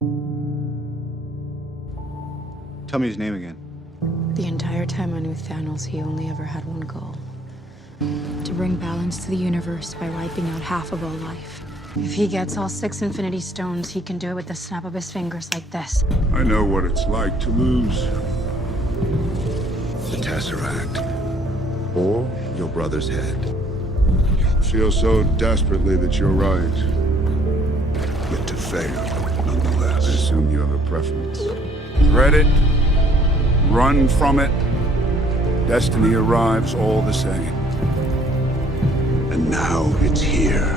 Tell me his name again. The entire time I knew Thanos, he only ever had one goal. To bring balance to the universe by wiping out half of all life. If he gets all 6 Infinity Stones, he can do it with the snap of his fingers like this. I know what it's like to lose. The Tesseract. Or your brother's head. Feel so desperately that you're right. But to fail, nonetheless. I assume you have a preference. Dread it. Run from it. Destiny arrives all the same. And now it's here.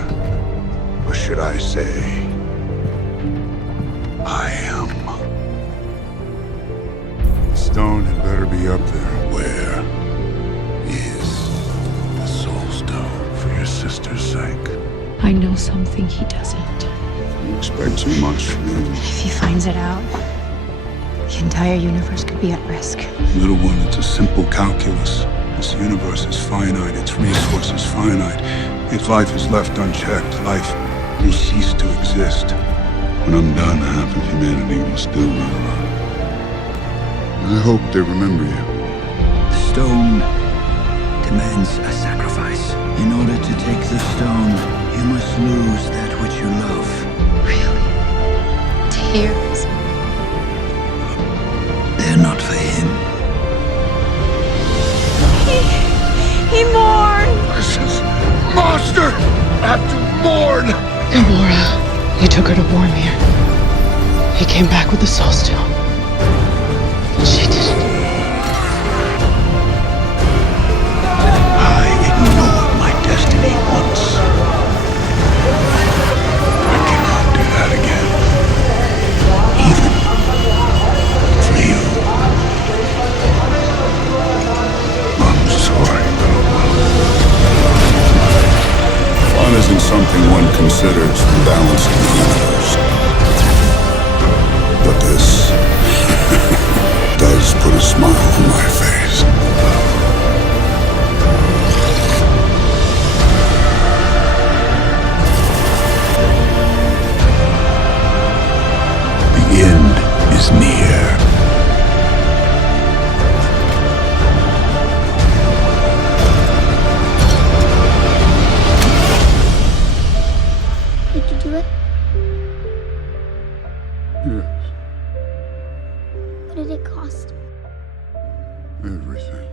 Or should I say, I am. The stone had better be up there. Where is the Soul Stone for your sister's sake? I know something he doesn't. You expect too much from me. If he finds it out, the entire universe could be at risk. Little one, it's a simple calculus. This universe is finite, its resources finite. If life is left unchecked, life will cease to exist. When I'm done, half of humanity will still be alive. I hope they remember you. The stone demands a sacrifice. In order to take the stone, you must lose that which you love. Really? Tears? They're not for him. He mourned! This is monster after mourn! Gamora, you took her to Vormir. He came back with the Soul Stone. She didn't. I ignored my destiny once. I cannot do that again. Even for you. I'm sorry, Bilbo. Fun isn't something one considers for balancing the universe. But this does put a smile on my face. The end is near. Did you do it? Yes, What did it cost? everything.